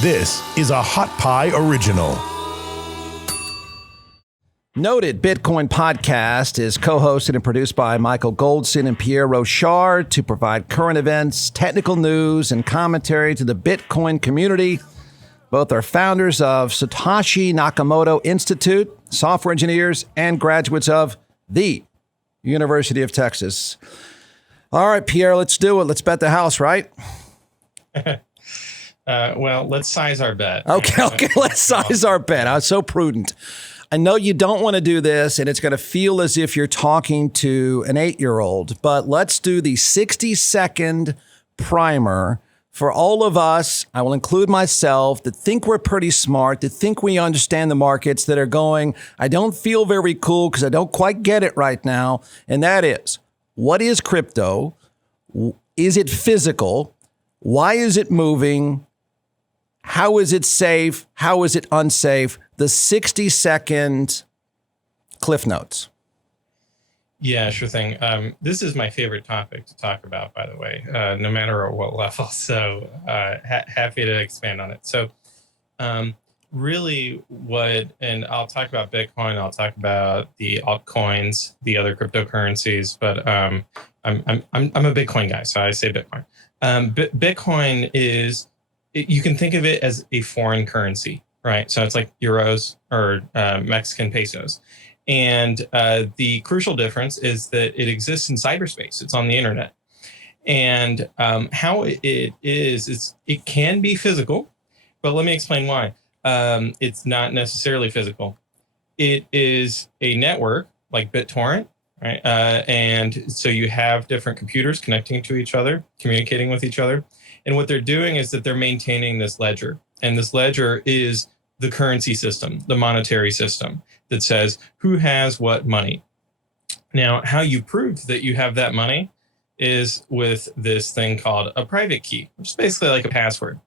This is a Hot Pie Original. Noted Bitcoin podcast is co-hosted and produced by Michael Goldstein and Pierre Rochard to provide current events, technical news, and commentary to the Bitcoin community. Both are founders of Satoshi Nakamoto Institute, software engineers, and graduates of the University of Texas. All right, Pierre, let's do it. Let's bet the house, right? Well, let's size our bet. Okay, let's size our bet. I was so prudent. I know you don't want to do this, and it's going to feel as if you're talking to an 8-year-old, but let's do the 60-second primer for all of us. I will include myself that think we're pretty smart, that think we understand the markets, that are going, I don't feel very cool because I don't quite get it right now. And that is, what is crypto? Is it physical? Why is it moving? How is it safe? How is it unsafe? The 60-second cliff notes. Yeah, sure thing. This is my favorite topic to talk about, by the way, no matter at what level. So happy to expand on it. So really and I'll talk about Bitcoin, I'll talk about the altcoins, the other cryptocurrencies, but I'm a Bitcoin guy, so I say Bitcoin. Bitcoin is, you can think of it as a foreign currency, right? So it's like euros or Mexican pesos. And the crucial difference is that it exists in cyberspace. It's on the internet. And how it is it can be physical, but let me explain why. It's not necessarily physical. It is a network like BitTorrent, right? And so you have different computers connecting to each other, communicating with each other. And what they're doing is that they're maintaining this ledger. And this ledger is the currency system, the monetary system that says who has what money. Now, how you prove that you have that money is with this thing called a private key, which is basically like a password.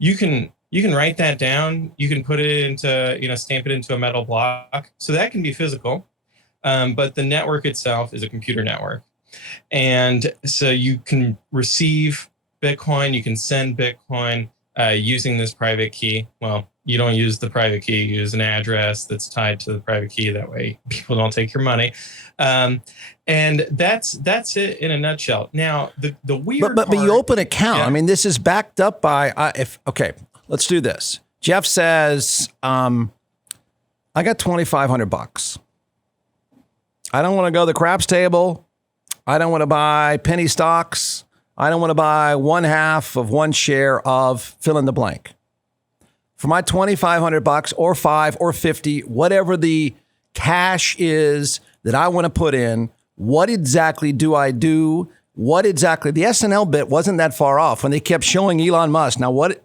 You can write that down. You can put it into, stamp it into a metal block. So that can be physical. But the network itself is a computer network. And so you can receive Bitcoin, you can send Bitcoin using this private key. Well, you don't use the private key, you use an address that's tied to the private key. That way people don't take your money. And that's it in a nutshell. Now, the weird but you open an account. Yeah. I mean, this is backed up by, okay, let's do this. Jeff says, I got $2,500. I don't want to go to the craps table. I don't want to buy penny stocks. I don't want to buy 1/2 of one share of fill in the blank. For my $2,500 or $5 or $50, whatever the cash is that I want to put in, what exactly do I do? What exactly? The SNL bit wasn't that far off when they kept showing Elon Musk. Now, what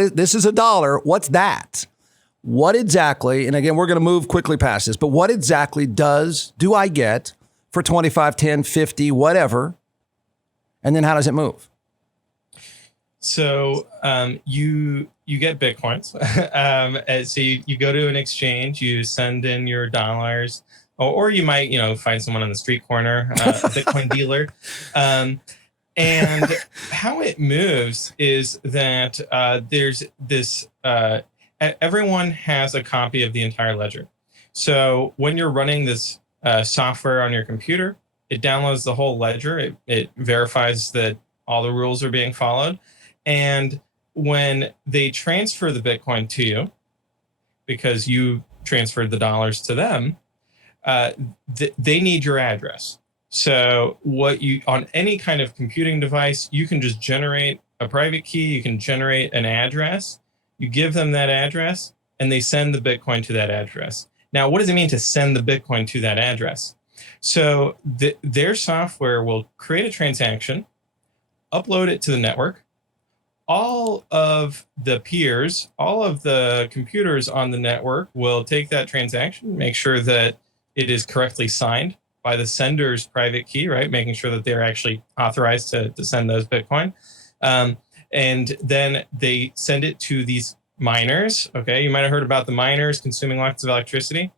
is this? Is $1. What's that? What exactly? And again, we're going to move quickly past this, but what exactly do I get for 25, 10, 50, whatever? And then how does it move? So you get Bitcoins. So you go to an exchange, you send in your dollars, or you might find someone on the street corner, a Bitcoin dealer. And how it moves is that there's this. Everyone has a copy of the entire ledger. So when you're running this software on your computer, it downloads the whole ledger. It verifies that all the rules are being followed. And when they transfer the Bitcoin to you, because you transferred the dollars to them, they need your address. So on any kind of computing device, you can just generate a private key. You can generate an address. You give them that address, and they send the Bitcoin to that address. Now, what does it mean to send the Bitcoin to that address? So their software will create a transaction, upload it to the network. All of the peers, all of the computers on the network will take that transaction, make sure that it is correctly signed by the sender's private key, right? Making sure that they're actually authorized to send those Bitcoin. And then they send it to these miners. Okay, you might have heard about the miners consuming lots of electricity.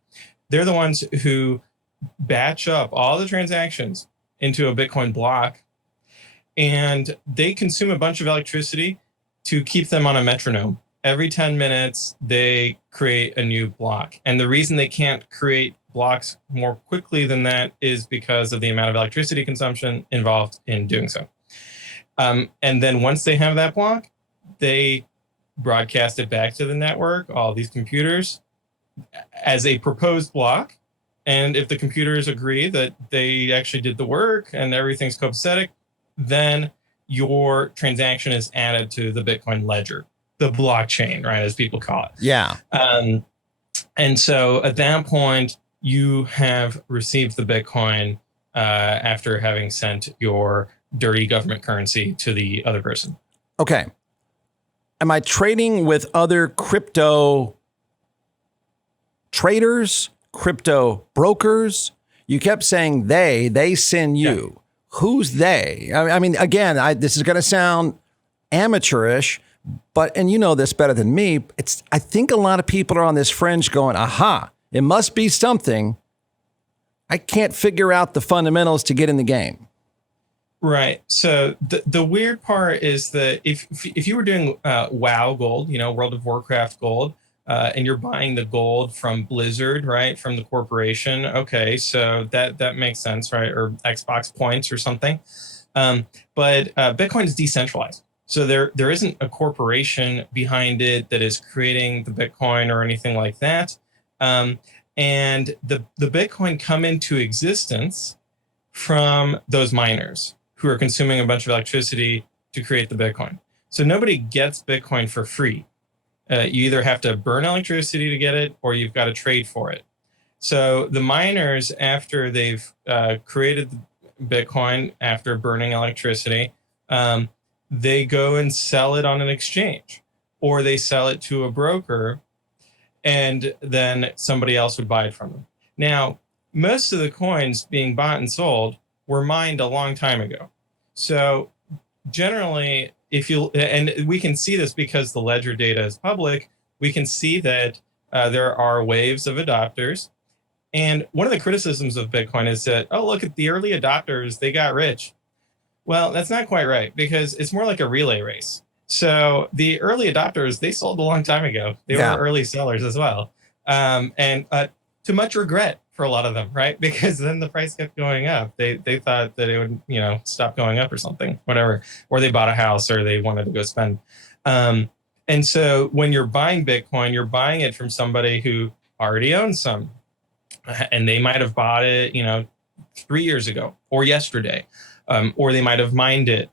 They're the ones who batch up all the transactions into a Bitcoin block, and they consume a bunch of electricity to keep them on a metronome. every 10 minutes, they create a new block. And the reason they can't create blocks more quickly than that is because of the amount of electricity consumption involved in doing so. And then once they have that block, they broadcast it back to the network, all these computers, as a proposed block. And if the computers agree that they actually did the work and everything's copacetic, then your transaction is added to the Bitcoin ledger, the blockchain, right, as people call it. Yeah. And so at that point, you have received the Bitcoin after having sent your dirty government currency to the other person. Okay. Am I trading with other crypto traders, crypto brokers? You kept saying they send you. Yeah. Who's they? I mean, again, this is going to sound amateurish, and you know this better than me. I think a lot of people are on this fringe going, aha, it must be something. I can't figure out the fundamentals to get in the game. Right. So the weird part is that if you were doing WoW gold, World of Warcraft gold, and you're buying the gold from Blizzard, right, from the corporation, okay, so that makes sense, right, or Xbox points or something. But Bitcoin is decentralized. So there isn't a corporation behind it that is creating the Bitcoin or anything like that. And the Bitcoin come into existence from those miners who are consuming a bunch of electricity to create the Bitcoin. So nobody gets Bitcoin for free. You either have to burn electricity to get it, or you've got to trade for it. So the miners, after they've created Bitcoin after burning electricity, they go and sell it on an exchange, or they sell it to a broker, and then somebody else would buy it from them. Now, most of the coins being bought and sold were mined a long time ago. So generally, and we can see this because the ledger data is public, we can see that there are waves of adopters. And one of the criticisms of Bitcoin is that, oh, look at the early adopters, they got rich. Well, that's not quite right, because it's more like a relay race. So the early adopters, they sold a long time ago. They were early sellers as well. And to much regret for a lot of them, right? Because then the price kept going up. They thought that it would, stop going up or something, whatever. Or they bought a house, or they wanted to go spend. And so when you're buying Bitcoin, you're buying it from somebody who already owns some. And they might have bought it, 3 years ago or yesterday. Or they might have mined it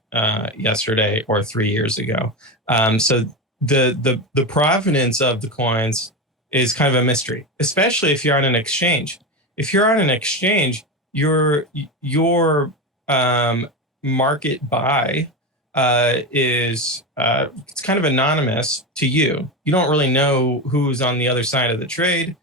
yesterday or 3 years ago. So the provenance of the coins is kind of a mystery, especially if you're on an exchange. If you're on an exchange, your market buy is it's kind of anonymous to you. You don't really know who's on the other side of the trade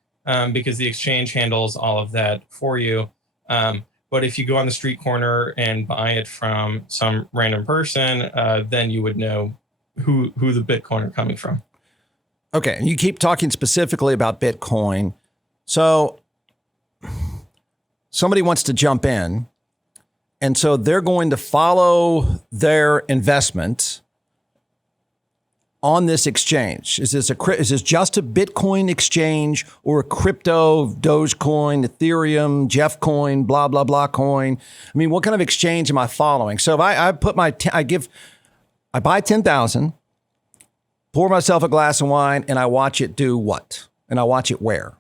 because the exchange handles all of that for you. But if you go on the street corner and buy it from some random person, then you would know who the Bitcoin are coming from. Okay, and you keep talking specifically about Bitcoin. So somebody wants to jump in, and so they're going to follow their investment on this exchange. Is this just a Bitcoin exchange, or a crypto, Dogecoin, Ethereum, Jeff coin, blah, blah, blah coin? I mean, what kind of exchange am I following? So if I buy 10,000, pour myself a glass of wine, and I watch it do what? And I watch it where?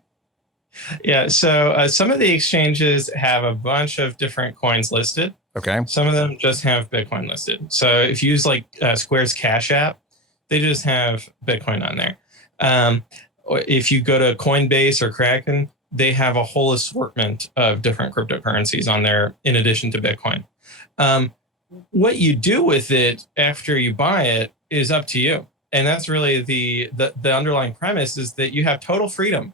Yeah, so some of the exchanges have a bunch of different coins listed. Okay. Some of them just have Bitcoin listed. So if you use like Square's Cash App, they just have Bitcoin on there. If you go to Coinbase or Kraken, they have a whole assortment of different cryptocurrencies on there in addition to Bitcoin. What you do with it after you buy it is up to you. And that's really the underlying premise, is that you have total freedom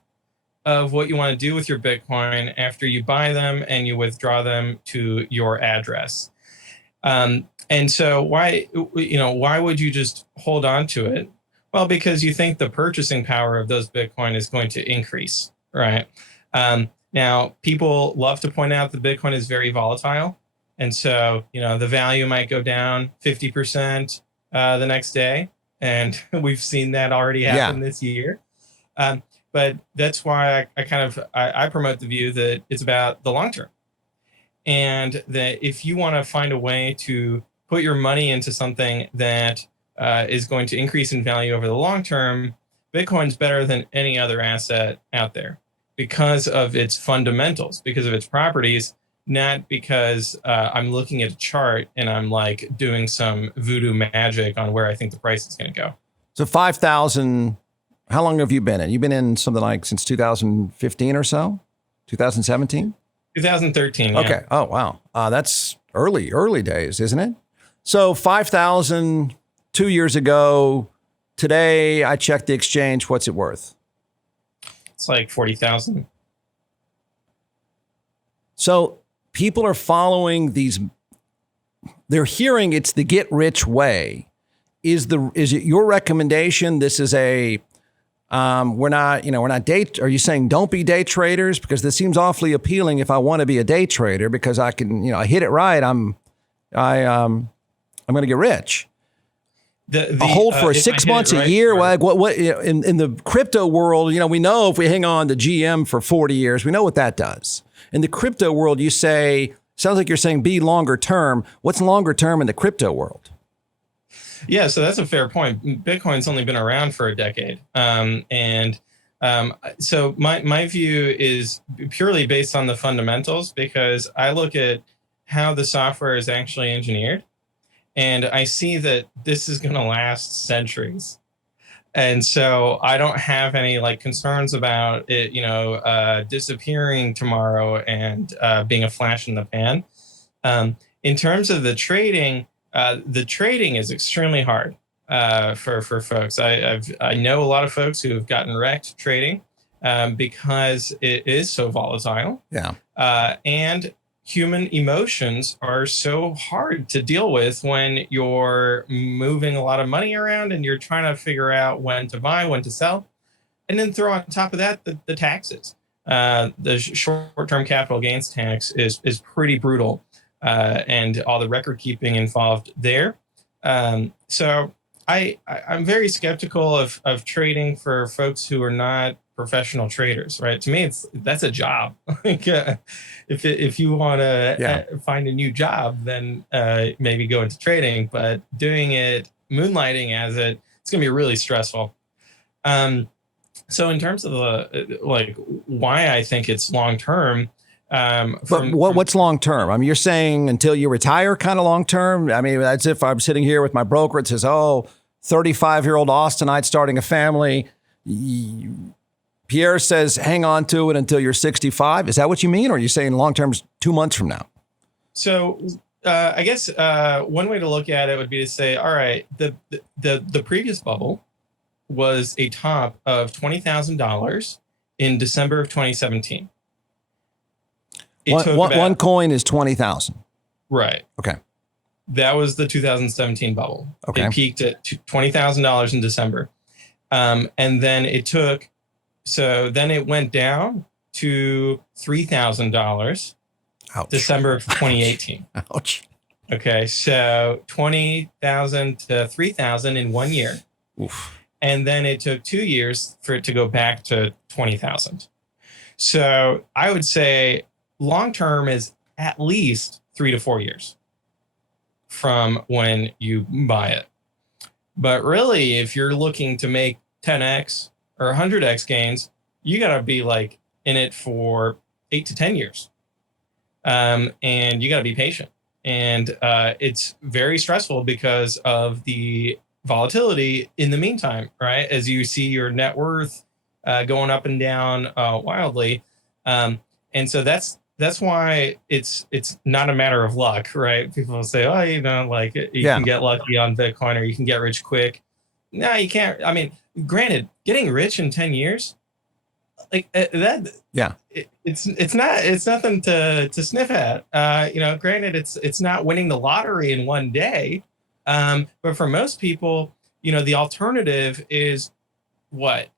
of what you want to do with your Bitcoin after you buy them and you withdraw them to your address. And so why would you just hold on to it? Well, because you think the purchasing power of those Bitcoin is going to increase, right? Now, people love to point out that Bitcoin is very volatile. And so, the value might go down 50% the next day. and we've seen that already happen this year. But that's why I promote the view that it's about the long term, and that if you want to find a way to put your money into something that is going to increase in value over the long term, Bitcoin's better than any other asset out there because of its fundamentals, because of its properties, not because I'm looking at a chart and I'm like doing some voodoo magic on where I think the price is going to go. So 5,000, how long have you been in? You've been in something like since 2015 or so? 2017? 2013. Yeah. Okay. Oh, wow. That's early days, isn't it? So 5,000 2 years ago. Today, I checked the exchange. What's it worth? It's like 40,000. So people are following these. They're hearing it's the get rich way. Is it your recommendation? This is a we're not are you saying don't be day traders? Because this seems awfully appealing if I want to be a day trader because I can, I hit it right. I'm going to get rich. A hold for 6 months, a year. Like what in the crypto world, we know if we hang on to GM for 40 years, we know what that does. In the crypto world, you say, sounds like you're saying be longer term. What's longer term in the crypto world? Yeah, so that's a fair point. Bitcoin's only been around for a decade. So my view is purely based on the fundamentals because I look at how the software is actually engineered. And I see that this is going to last centuries. And so I don't have any concerns about it, disappearing tomorrow and being a flash in the pan. In terms of the trading is extremely hard for folks. I know a lot of folks who have gotten wrecked trading because it is so volatile. Yeah. And human emotions are so hard to deal with when you're moving a lot of money around and you're trying to figure out when to buy, when to sell. And then throw on top of that the taxes. The short-term capital gains tax is pretty brutal, and all the record keeping involved there. So I'm very skeptical of trading for folks who are not professional traders, right? To me, that's a job. If you want to find a new job, then maybe go into trading. But doing it, moonlighting as it's going to be really stressful. So in terms of why I think it's long term. But what's long term? I mean, you're saying until you retire, kind of long term. I mean, that's if I'm sitting here with my broker. It says, 35-year-old Austinite starting a family. Pierre says, hang on to it until you're 65. Is that what you mean? Or are you saying long term's 2 months from now? So I guess one way to look at it would be to say, all right, the previous bubble was a top of $20,000 in December of 2017. One coin is 20,000. Right. Okay. That was the 2017 bubble. Okay. It peaked at $20,000 in December. And then then it went down to $3,000 December of 2018. Ouch. Okay. So 20,000 to 3,000 in 1 year. Oof. And then it took 2 years for it to go back to 20,000. So I would say long term is at least 3 to 4 years from when you buy it. But really, if you're looking to make 10x or 100x gains, you got to be in it for 8 to 10 years. And you got to be patient. And it's very stressful because of the volatility in the meantime, right? As you see your net worth going up and down wildly. And so that's why it's not a matter of luck, right? People say, you can get lucky on Bitcoin or you can get rich quick. No, you can't. I mean, granted, getting rich in 10 years, it's nothing to sniff at. Granted, it's not winning the lottery in one day. But for most people, the alternative is what?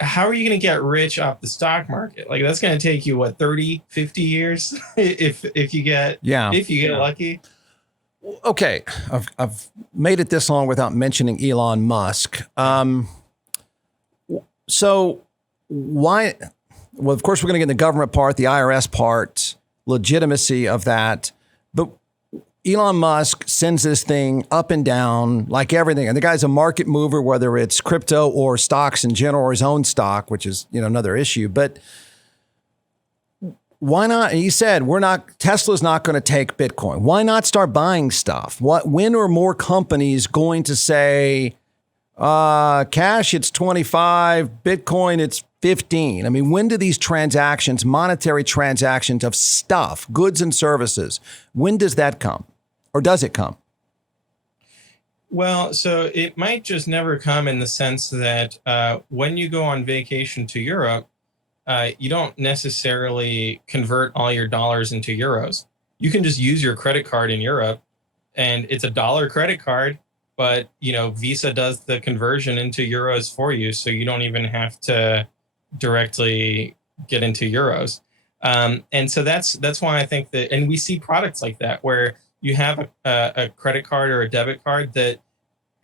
How are you going to get rich off the stock market? That's going to take you 30, 50 years if you get lucky. Okay, I've made it this long without mentioning Elon Musk. So why? Well, of course, we're going to get in the government part, the IRS part, legitimacy of that. But Elon Musk sends this thing up and down like everything. And the guy's a market mover, whether it's crypto or stocks in general, or his own stock, which is, another issue. But why not? And he said, Tesla's not going to take Bitcoin. Why not start buying stuff? When are more companies going to say, cash, it's 25, Bitcoin, it's 15? I mean, when do these transactions, monetary transactions of stuff, goods and services, when does that come? Or does it come? Well, so it might just never come, in the sense that when you go on vacation to Europe, you don't necessarily convert all your dollars into euros. You can just use your credit card in Europe, and it's a dollar credit card, but Visa does the conversion into euros for you, so you don't even have to directly get into euros. And so that's why I think that, and we see products like that where you have a credit card or a debit card that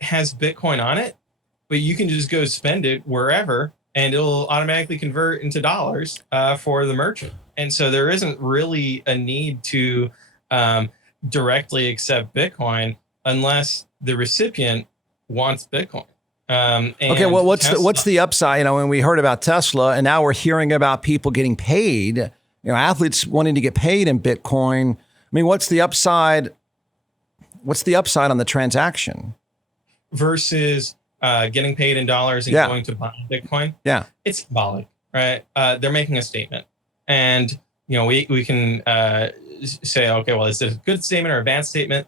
has Bitcoin on it, but you can just go spend it wherever, and it'll automatically convert into dollars for the merchant. And so there isn't really a need to directly accept Bitcoin unless the recipient wants Bitcoin. Okay, well, what's the upside? When we heard about Tesla, and now we're hearing about people getting paid, athletes wanting to get paid in Bitcoin. I mean, what's the upside? What's the upside on the transaction versus getting paid in dollars and going to buy Bitcoin? Yeah, it's symbolic, right? They're making a statement, and we can say, okay, well, is it a good statement or a bad statement?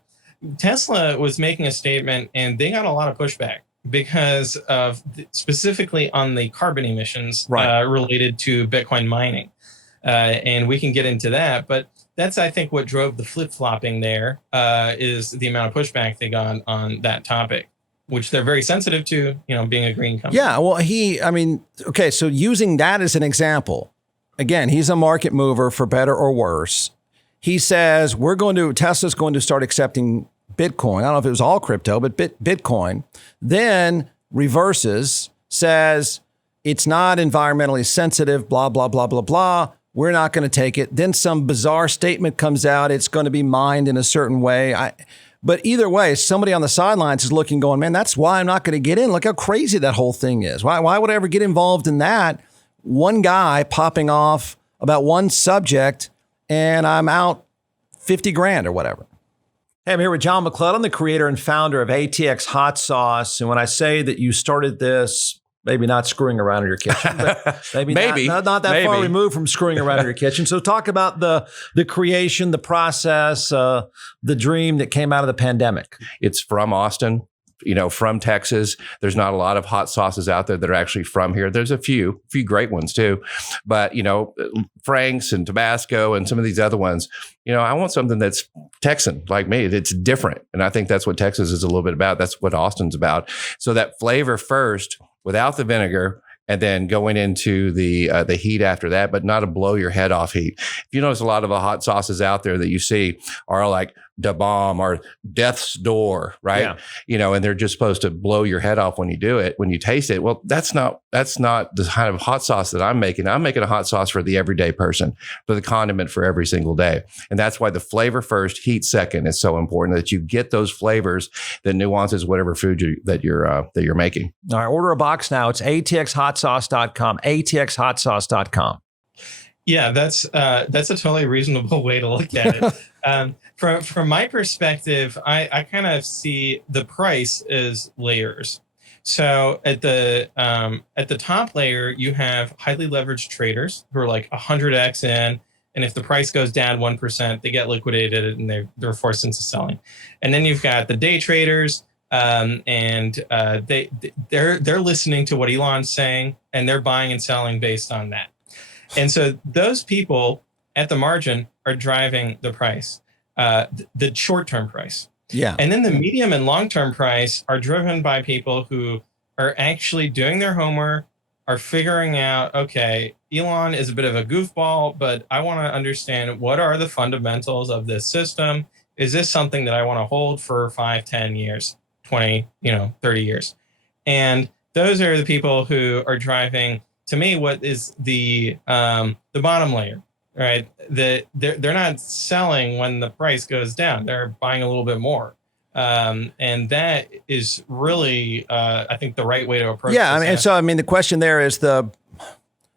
Tesla was making a statement, and they got a lot of pushback because of specifically on the carbon emissions related to Bitcoin mining, and we can get into that, but that's, I think, what drove the flip-flopping there, is the amount of pushback they got on that topic, which they're very sensitive to, being a green company. Yeah, well, okay, so using that as an example, again, he's a market mover for better or worse. He says, Tesla's going to start accepting Bitcoin. I don't know if it was all crypto, but Bitcoin. Then reverses, says it's not environmentally sensitive, blah, blah, blah, blah, blah. We're not going to take it. Then some bizarre statement comes out. It's going to be mined in a certain way. But either way, somebody on the sidelines is looking, going, man, that's why I'm not going to get in. Look how crazy that whole thing is. Why would I ever get involved in that? One guy popping off about one subject, and I'm out 50 grand or whatever. Hey, I'm here with John McClellan, the creator and founder of ATX Hot Sauce. And when I say that you started this, maybe not screwing around in your kitchen, but maybe not that far removed from screwing around in your kitchen. So talk about the creation, the process, the dream that came out of the pandemic. It's from Austin, from Texas. There's not a lot of hot sauces out there that are actually from here. There's a few great ones too, but Frank's and Tabasco and some of these other ones, I want something that's Texan like me. It's different. And I think that's what Texas is a little bit about. That's what Austin's about. So that flavor first, without the vinegar, and then going into the heat after that, but not a blow your head off heat. If you notice, a lot of the hot sauces out there that you see are like Da Bomb or Death's Door, right? Yeah. And they're just supposed to blow your head off when you do it, when you taste it. Well, that's not the kind of hot sauce that I'm making. I'm making a hot sauce for the everyday person, for the condiment for every single day. And that's why the flavor first, heat second is so important, that you get those flavors, the nuances, whatever food that you're making. All right, order a box now. It's atxhotsauce.com, atxhotsauce.com. Yeah, that's a totally reasonable way to look at it. From my perspective, I kind of see the price as layers. So at the top layer, you have highly leveraged traders who are like 100x in, and if the price goes down 1%, they get liquidated and they're forced into selling. And then you've got the day traders, and they're listening to what Elon's saying, and they're buying and selling based on that. And so those people at the margin are driving the price, the short-term price. Yeah. And then the medium and long-term price are driven by people who are actually doing their homework, are figuring out, okay, Elon is a bit of a goofball, but I want to understand what are the fundamentals of this system. is this something that I want to hold for 5, 10 years, 20, 30 years? And those are the people who are driving, to me, what is the bottom layer, right? That they're not selling when the price goes down. They're buying a little bit more. And that is really, I think, the right way to approach Yeah, this. the question there is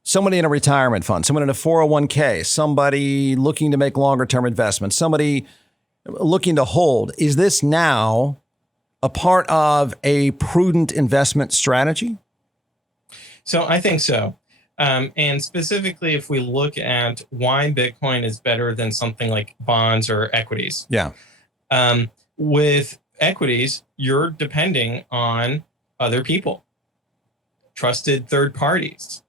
somebody in a retirement fund, someone in a 401k, somebody looking to make longer term investments, somebody looking to hold. Is this now a part of a prudent investment strategy? So I think so. And specifically, if we look at why Bitcoin is better than something like bonds or equities. Yeah. With equities, you're depending on other people, trusted third parties.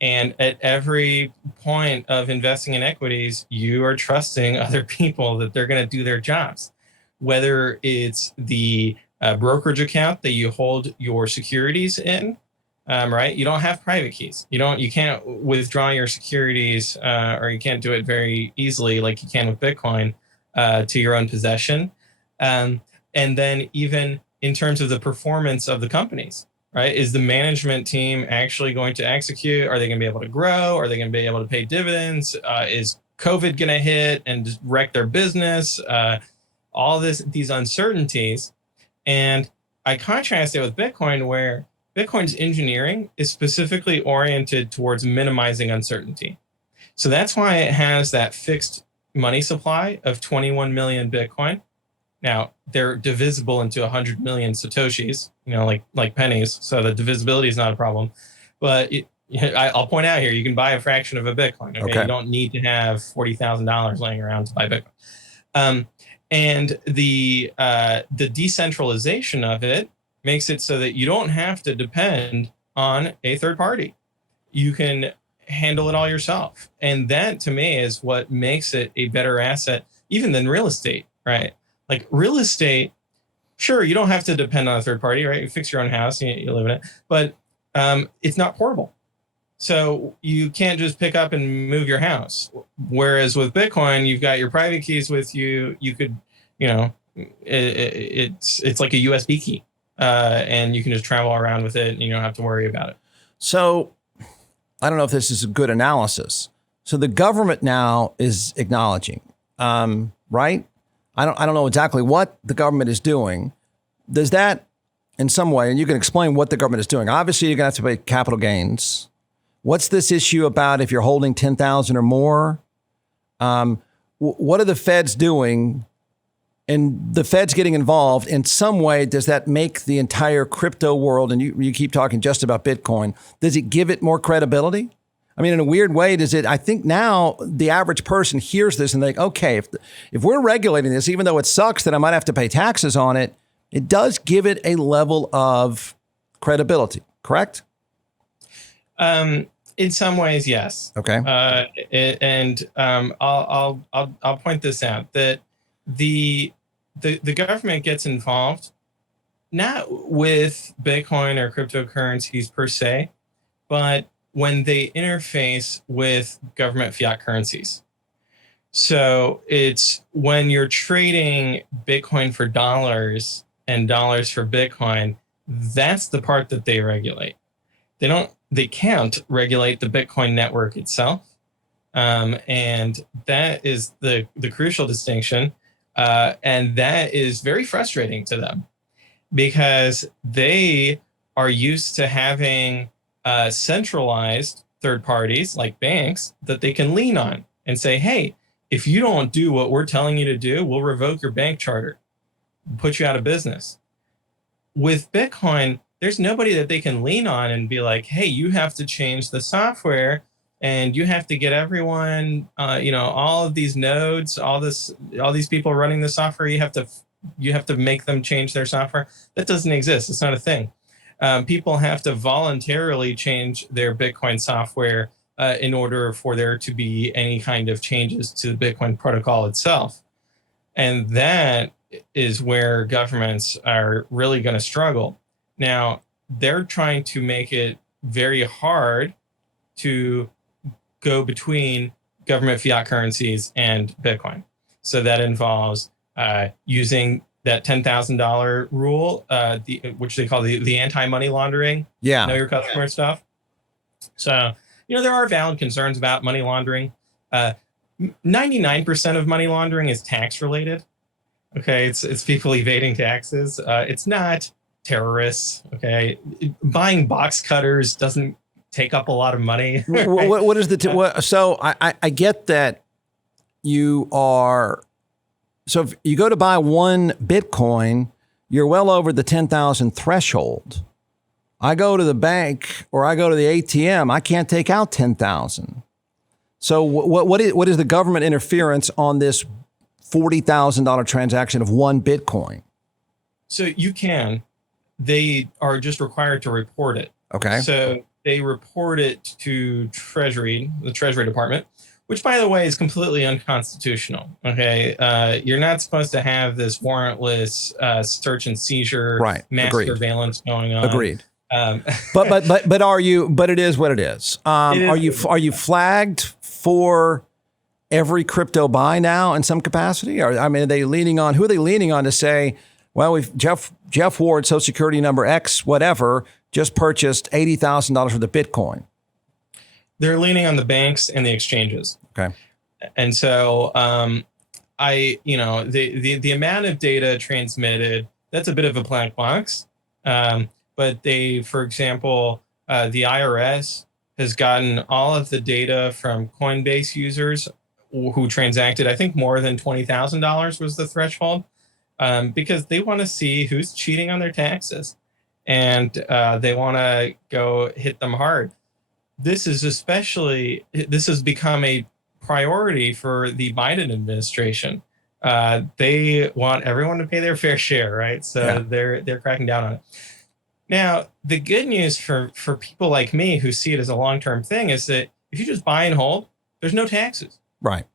And at every point of investing in equities, you are trusting other people that they're going to do their jobs, whether it's the brokerage account that you hold your securities in, right? You don't have private keys. You can't withdraw your securities, or you can't do it very easily like you can with Bitcoin, to your own possession. And then even in terms of the performance of the companies, right? Is the management team actually going to execute? Are they going to be able to grow? Are they going to be able to pay dividends? Is COVID going to hit and just wreck their business? All these uncertainties. And I contrast it with Bitcoin, where Bitcoin's engineering is specifically oriented towards minimizing uncertainty. So that's why it has that fixed money supply of 21 million Bitcoin. Now, they're divisible into 100 million Satoshis, like pennies. So the divisibility is not a problem. But I'll point out here, you can buy a fraction of a Bitcoin. Okay? You don't need to have $40,000 laying around to buy Bitcoin. And the decentralization of it makes it so that you don't have to depend on a third party. You can handle it all yourself. And that, to me, is what makes it a better asset, even than real estate, right? Like real estate, sure, you don't have to depend on a third party, right? You fix your own house, you live in it, but it's not portable. So you can't just pick up and move your house. Whereas with Bitcoin, you've got your private keys with you. You could, it's like a USB key, and you can just travel around with it and you don't have to worry about it. So I don't know if this is a good analysis. So the government now is acknowledging, right? I don't know exactly what the government is doing. Does that in some way, and you can explain what the government is doing. Obviously, you're going to have to pay capital gains. What's this issue about if you're holding 10,000 or more? What are the feds doing? And the feds getting involved in some way, does that make the entire crypto world, and you keep talking just about Bitcoin, does it give it more credibility? I mean, in a weird way, does it? I think now the average person hears this and they think, okay, if we're regulating this, even though it sucks that I might have to pay taxes on it, it does give it a level of credibility, correct? In some ways, yes. Okay. I'll point this out, that the government gets involved not with Bitcoin or cryptocurrencies per se, but when they interface with government fiat currencies. So it's when you're trading Bitcoin for dollars and dollars for Bitcoin, that's the part that they regulate. They can't regulate the Bitcoin network itself. And that is the crucial distinction. And that is very frustrating to them because they are used to having centralized third parties like banks that they can lean on and say, hey, if you don't do what we're telling you to do, we'll revoke your bank charter, put you out of business. With Bitcoin, there's nobody that they can lean on and be like, hey, you have to change the software and you have to get everyone, all of these nodes, all these people running the software, you have to make them change their software. That doesn't exist. It's not a thing. People have to voluntarily change their Bitcoin software in order for there to be any kind of changes to the Bitcoin protocol itself. And that is where governments are really going to struggle. Now, they're trying to make it very hard to go between government fiat currencies and Bitcoin. So that involves using that $10,000 rule, which they call the anti-money laundering, know your customer stuff. So, there are valid concerns about money laundering. 99% of money laundering is tax related. Okay, it's people evading taxes. It's not terrorists. Okay, buying box cutters doesn't take up a lot of money. Right? What is so I get that you are. So if you go to buy one Bitcoin, you're well over the 10,000 threshold. I go to the bank or I go to the ATM, I can't take out 10,000. So what is the government interference on this $40,000 transaction of one Bitcoin? So you can. They are just required to report it. Okay. So they report it to the Treasury Department, which, by the way, is completely unconstitutional. Okay. You're not supposed to have this warrantless search and seizure, mass surveillance going on. Agreed. But are you? But it is what it is. Are you flagged for every crypto buy now in some capacity? Or are they leaning on? Who are they leaning on to say, well, Jeff Ward, Social Security number X, whatever, just purchased $80,000 worth of Bitcoin? They're leaning on the banks and the exchanges. Okay. And so the amount of data transmitted, that's a bit of a black box. But for example, the IRS has gotten all of the data from Coinbase users who transacted, I think more than $20,000 was the threshold, because they want to see who's cheating on their taxes, and they want to go hit them hard. This has become a priority for the Biden administration. They want everyone to pay their fair share, right? So they're cracking down on it. Now, the good news for people like me who see it as a long-term thing is that if you just buy and hold, there's no taxes. Right.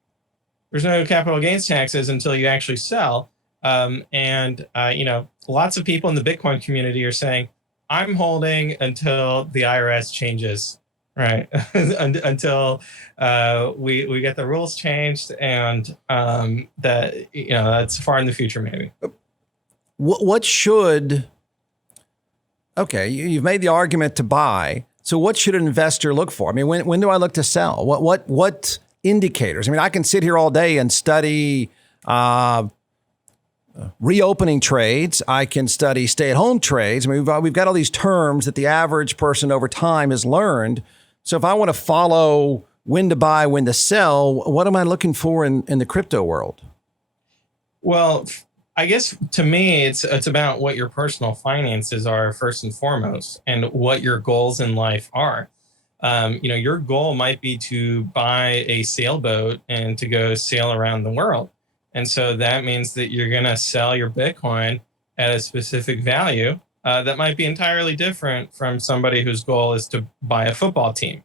There's no capital gains taxes until you actually sell. Lots of people in the Bitcoin community are saying, I'm holding until the IRS changes, right? Until we get the rules changed, and that's far in the future, maybe. What should... Okay, you've made the argument to buy. So what should an investor look for? I mean, when do I look to sell? What indicators? I mean, I can sit here all day and study reopening trades. I can study stay-at-home trades. I mean, we've got all these terms that the average person over time has learned. So if I want to follow when to buy, when to sell, what am I looking for in the crypto world? Well, I guess to me, it's about what your personal finances are first and foremost, and what your goals in life are. Your goal might be to buy a sailboat and to go sail around the world. And so that means that you're going to sell your Bitcoin at a specific value that might be entirely different from somebody whose goal is to buy a football team.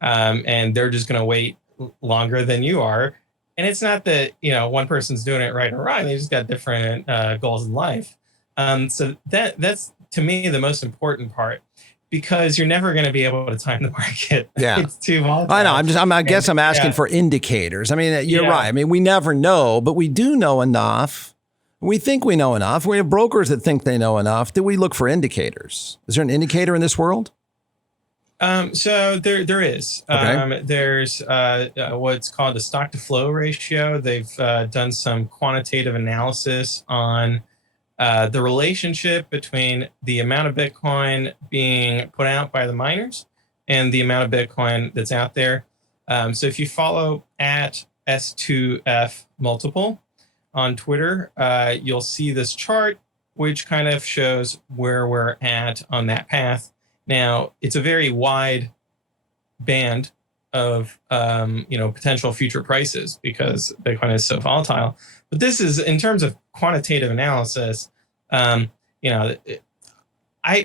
And they're just going to wait longer than you are. And it's not that, one person's doing it right or wrong. They just got different goals in life. So that's, to me, the most important part, because you're never going to be able to time the market. Yeah. It's too volatile. I know. I guess I'm asking for indicators. I mean, you're right. I mean, we never know, but we do know enough. We think we know enough. We have brokers that think they know enough. Do we look for indicators? Is there an indicator in this world? So there is. Okay. There's what's called the stock to flow ratio. They've done some quantitative analysis on the relationship between the amount of Bitcoin being put out by the miners and the amount of Bitcoin that's out there. So if you follow at S2F multiple on Twitter, you'll see this chart, which kind of shows where we're at on that path. Now, it's a very wide band of potential future prices because Bitcoin is so volatile. But this is, in terms of quantitative analysis, I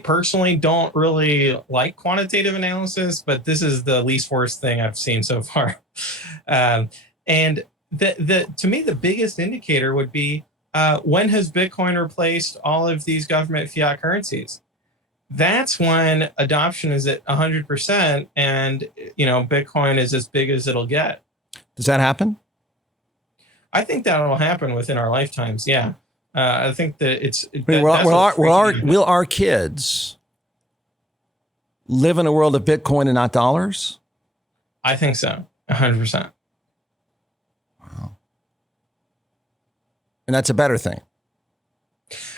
personally don't really like quantitative analysis, but this is the least worst thing I've seen so far. And to me, the biggest indicator would be when has Bitcoin replaced all of these government fiat currencies? That's when adoption is at 100% and, Bitcoin is as big as it'll get. Does that happen? I think that'll happen within our lifetimes. Yeah. I think that will our kids live in a world of Bitcoin and not dollars? I think so. 100%. Wow. And that's a better thing.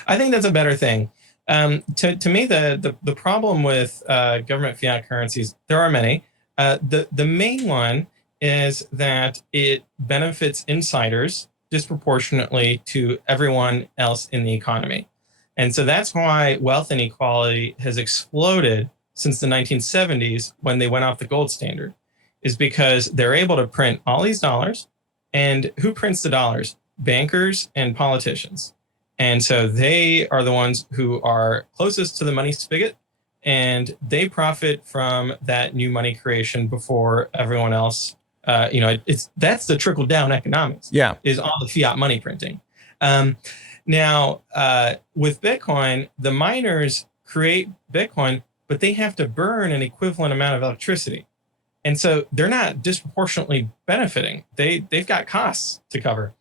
I think that's a better thing. To me, the problem with government fiat currencies, there are many. The main one is that it benefits insiders disproportionately to everyone else in the economy. And so that's why wealth inequality has exploded since the 1970s when they went off the gold standard, is because they're able to print all these dollars. And who prints the dollars? Bankers and politicians. And so they are the ones who are closest to the money spigot, and they profit from that new money creation before everyone else. That's the trickle down economics. Yeah, is all the fiat money printing. Now, with Bitcoin, the miners create Bitcoin, but they have to burn an equivalent amount of electricity, and so they're not disproportionately benefiting. They've got costs to cover.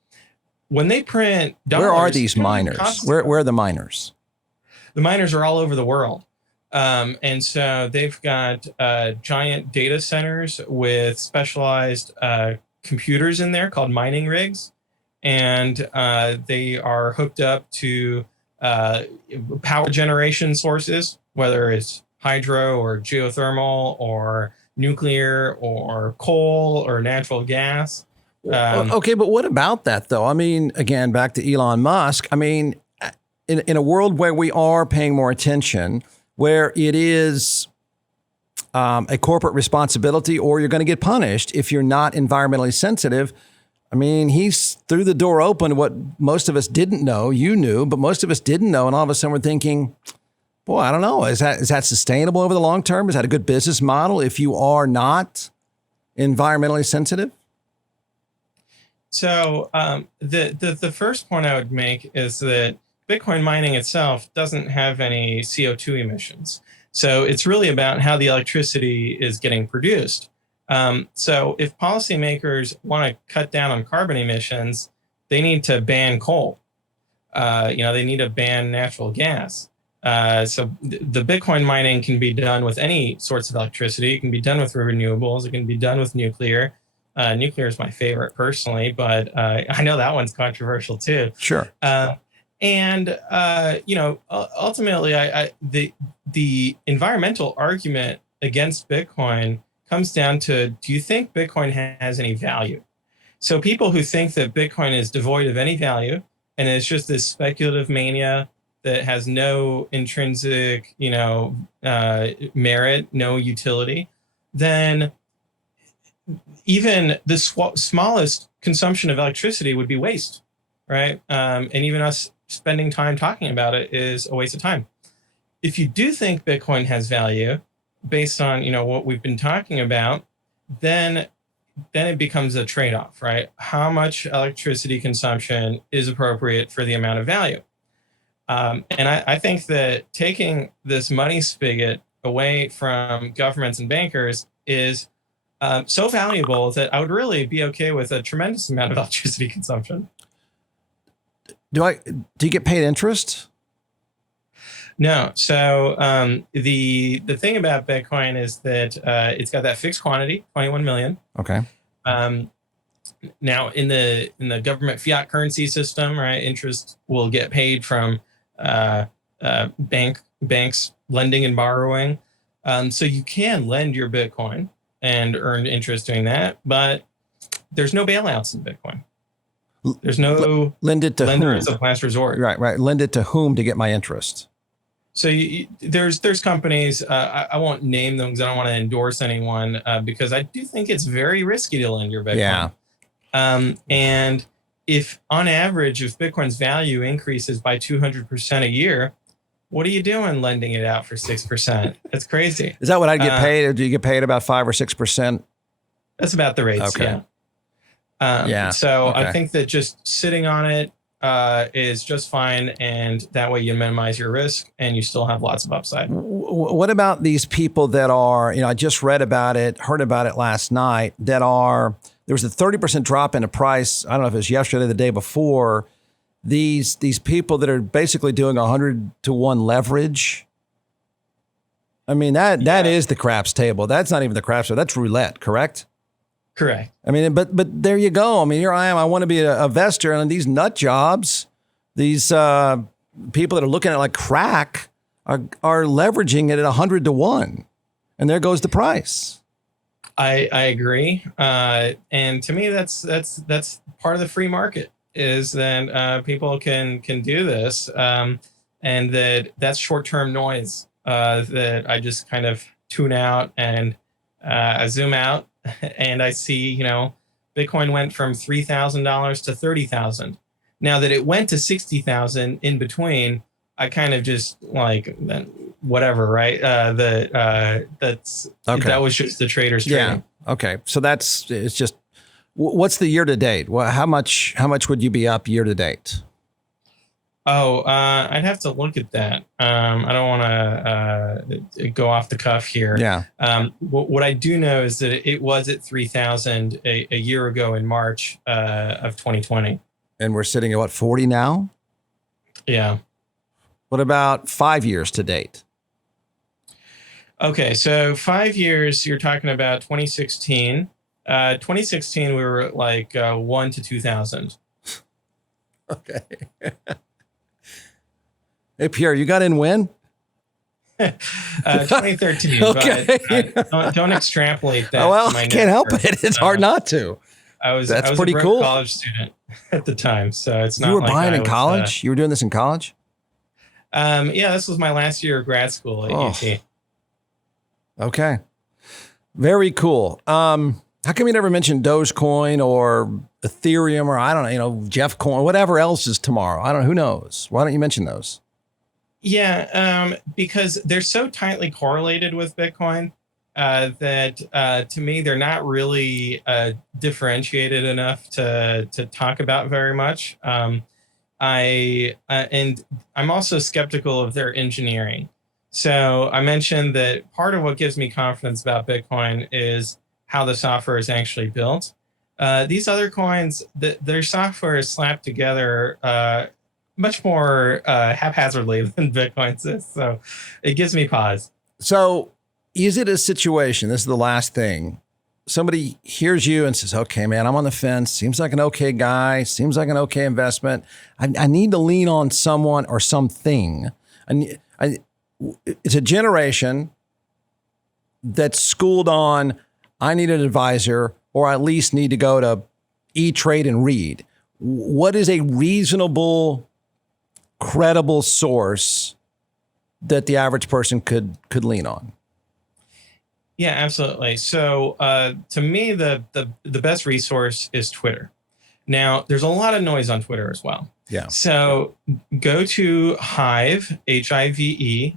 When they print dollars, where are these miners? Where are the miners? The miners are all over the world. And so they've got giant data centers with specialized computers in there called mining rigs. And they are hooked up to power generation sources, whether it's hydro or geothermal or nuclear or coal or natural gas. Okay, but what about that, though? I mean, again, back to Elon Musk. I mean, in a world where we are paying more attention, where it is a corporate responsibility or you're going to get punished if you're not environmentally sensitive, I mean, he's threw the door open to what most of us didn't know. You knew, but most of us didn't know. And all of a sudden we're thinking, boy, I don't know. Is that sustainable over the long term? Is that a good business model if you are not environmentally sensitive? So the first point I would make is that Bitcoin mining itself doesn't have any CO2 emissions. So it's really about how the electricity is getting produced. So if policymakers want to cut down on carbon emissions, they need to ban coal. They need to ban natural gas. So the Bitcoin mining can be done with any sorts of electricity. It can be done with renewables. It can be done with nuclear. Nuclear is my favorite personally, but I know that one's controversial too. Sure. Ultimately, the environmental argument against Bitcoin comes down to, do you think Bitcoin has any value? So people who think that Bitcoin is devoid of any value and it's just this speculative mania that has no intrinsic, merit, no utility, then even the smallest consumption of electricity would be waste, right? And even us spending time talking about it is a waste of time. If you do think Bitcoin has value based on, what we've been talking about, then it becomes a trade-off, right? How much electricity consumption is appropriate for the amount of value? And I think that taking this money spigot away from governments and bankers is so valuable that I would really be okay with a tremendous amount of electricity consumption. Do you get paid interest? No. So the thing about Bitcoin is that it's got that fixed quantity, 21 million. Okay. Now in the government fiat currency system, right, interest will get paid from banks lending and borrowing. So you can lend your Bitcoin and earn interest doing that, but there's no bailouts in Bitcoin. There's no lend it to lender whom? as a last resort. Right. Lend it to whom to get my interest? So there's companies, I won't name them because I don't want to endorse anyone because I do think it's very risky to lend your Bitcoin. Yeah. And if on average, if Bitcoin's value increases by 200% a year, what are you doing lending it out for 6%? That's crazy. Is that what I'd get paid? Or do you get paid about 5 or 6%? That's about the rates. Okay. Yeah. So Okay. I think that just sitting on it is just fine, and that way you minimize your risk and you still have lots of upside. What about these people that are, I just read about it, heard about it last night, there was a 30% drop in the price. I don't know if it was yesterday or the day before. These people that are basically doing 100-to-1 leverage. I mean, that is the craps table. That's not even the craps table. That's roulette, correct? Correct. I mean, but there you go. I mean, here I am. I want to be a investor, and these nut jobs, these people that are looking at it like crack are leveraging it at 100-to-1, and there goes the price. I agree, and to me, that's part of the free market, is that people can do this, and that's short-term noise that I just kind of tune out and I zoom out. And I see, Bitcoin went from $3,000 to $30,000. Now that it went to $60,000 in between, I kind of just like whatever, right? That's okay. That was just the trader's trading. Yeah. Okay. So it's just, what's the year to date? Well, how much would you be up year to date? Oh, I'd have to look at that. I don't want to go off the cuff here. Yeah. What I do know is that it was at 3,000 a year ago in March of 2020. And we're sitting at what, 40 now? Yeah. What about 5 years to date? Okay, so 5 years, you're talking about 2016. 2016, we were at like 1 to 2,000. Okay. Hey, Pierre, you got in when? 2013. Okay. But don't extrapolate that. Oh, well, I can't help it. It's hard not to. I was pretty a cool. college student at the time, so it's not. You were like buying I in was, college? You were doing this in college? Yeah, this was my last year of grad school at UT. Okay. Very cool. How come you never mentioned Dogecoin or Ethereum or I don't know, Jeff Coin, whatever else is tomorrow? I don't know. Who knows? Why don't you mention those? Yeah, because they're so tightly correlated with Bitcoin that to me, they're not really differentiated enough to talk about very much. And I'm also skeptical of their engineering. So I mentioned that part of what gives me confidence about Bitcoin is how the software is actually built. These other coins, their software is slapped together much more haphazardly than Bitcoin's is. So it gives me pause. So is it a situation, this is the last thing, somebody hears you and says, okay, man, I'm on the fence. Seems like an okay guy. Seems like an okay investment. I need to lean on someone or something. It's a generation that's schooled on, I need an advisor, or I at least need to go to E-Trade and read. What is a reasonable, credible source that the average person could lean on? Yeah, absolutely. So to me, the best resource is Twitter. Now, there's a lot of noise on Twitter as well. Yeah. So go to Hive, HIVE.one,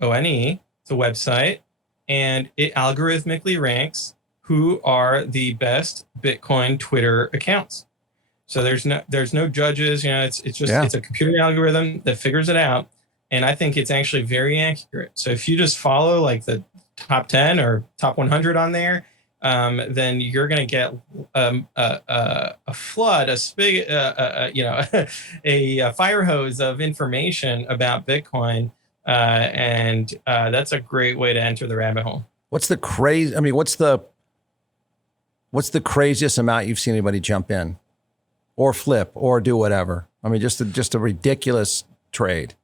ONE, it's a website, and it algorithmically ranks who are the best Bitcoin Twitter accounts. So there's no judges, it's just It's a computer algorithm that figures it out. And I think it's actually very accurate. So if you just follow like the top 10 or top 100 on there, then you're going to get a flood, a fire hose of information about Bitcoin, and that's a great way to enter the rabbit hole. What's the craziest amount you've seen anybody jump in, or flip, or do whatever? I mean, just a ridiculous trade.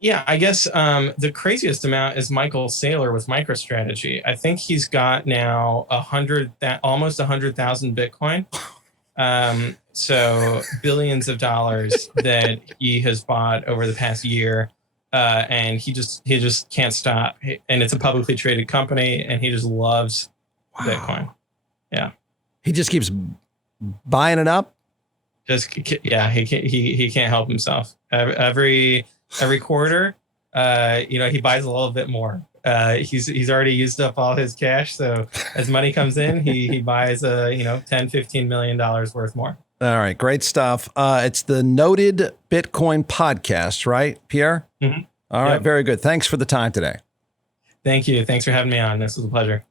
Yeah, I guess the craziest amount is Michael Saylor with MicroStrategy. I think he's got now almost 100,000 Bitcoin. So billions of dollars that he has bought over the past year, and he just can't stop. And it's a publicly traded company, and he just loves Bitcoin. Yeah, he just keeps buying it up. He can't help himself. Every quarter, he buys a little bit more. He's already used up all his cash. So as money comes in, he buys $10-15 million worth more. All right. Great stuff. It's the Noted Bitcoin Podcast, right, Pierre? Mm-hmm. All right. Yep. Very good. Thanks for the time today. Thank you. Thanks for having me on. This was a pleasure.